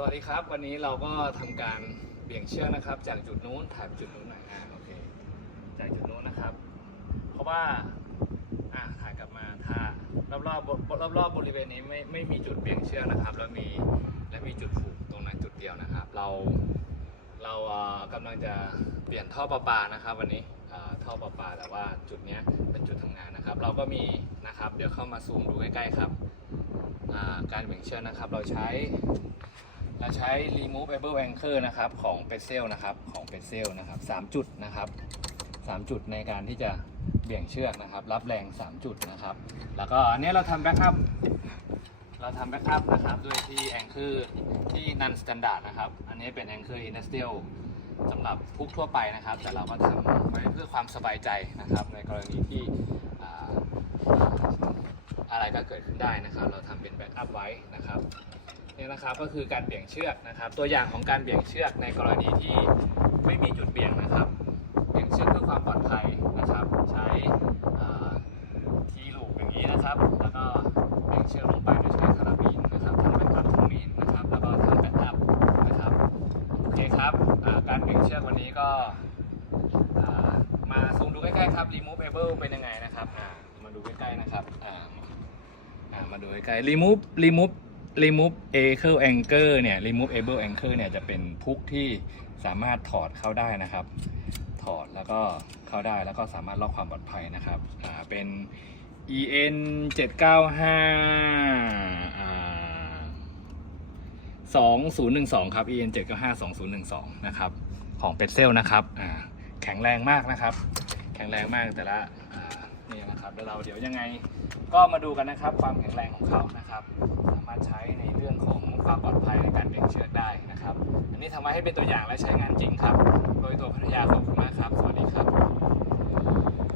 สวัสดีครับ วันนี้เราก็ทำการเบี่ยงเชือกนะครับ จากจุดนู้นถ่ายไปจุดนู้นหน่อยอ่าโอเคจากจุดนู้นนะครับ เพราะว่าอ่าถ่ายกลับมาถ้ารอบรอบรอบๆบริเวณนี้ไม่ไม่มีจุดเบี่ยงเชือกนะครับ แล้วมีและมีจุดผูกตรงนั้นจุดเดียวนะครับ เราเราเอ่อกำลังจะเปลี่ยนท่อประปานะครับ วันนี้เอ่อท่อประปาแต่ว่าจุดเนี้ยเป็นจุดทำงานนะครับ เราก็มีนะครับ เดี๋ยวเข้ามาซูมดูใกล้ๆครับการเบี่ยงเชือกนะครับ เราใช้ เราใช้ removable anchor นะครับของ p e z e l นะครับของ p e z e l นะครับ3จุดนะครับ3จุดในการที่จะเบี่ยงเชือกนะครับ รับแรง 3 จุดนะครับ แล้วก็อันนี้เราทำแบ็กอัพเราทำแบ็กอัพนะครับด้วยที่ anchor ที่ non standard นะครับ อันนี้เป็น anchor industrial สำหรับพุกทั่วไปนะครับ แต่เราก็ทำไว้เพื่อความสบายใจนะครับ ในกรณีที่อ่าอะไรก็เกิดขึ้นได้นะครับ เราทำเป็นแบ็กอัพไว้นะครับ เนี่ยนะครับก็คือการเบี่ยงเชือกนะครับ ตัวอย่างของการเบี่ยงเชือกในกรณีที่ไม่มีจุดเบี่ยงนะครับเบี่ยงเชือกเพื่อความปลอดภัยนะครับ ใช้ทีลูกอย่างนี้นะครับ แล้วก็เบี่ยงเชือกลงไปโดยใช้คาราบีนนะครับทำเป็นอัพตรงนี้นะครับ แล้วก็ทำแบบอัพนะครับโอเคครับการเบี่ยงเชือกวันนี้ก็มาซูมดูใกล้ๆครับ removable เป็นยังไงนะครับมาดูใกล้ๆนะครับมาดูใกล้ๆ remove remove remove able anchor เนี่ย remove able anchor เนี่ยจะเป็นพุกที่สามารถถอดเข้าได้นะครับ ถอดแล้วก็เข้าได้แล้วก็สามารถล็อกความปลอดภัยนะครับอ่าเป็น en 795อ่า2012 ครับ en 795 2012 นะครับ ของเป็ดเซลนะครับอ่าแข็งแรงมากนะครับ แข็งแรงมากแต่ละอ่านี่นะครับแล้วเราเดี๋ยวยังไง ก็มาดูกันนะครับความแข็งแรงของเขานะครับ สามารถใช้ในเรื่องของความปลอดภัยในการเบี่ยงเชือกได้นะครับ อันนี้ทำมาให้เป็นตัวอย่างและใช้งานจริงครับ โดยตัวพัทยาขอบคุณมา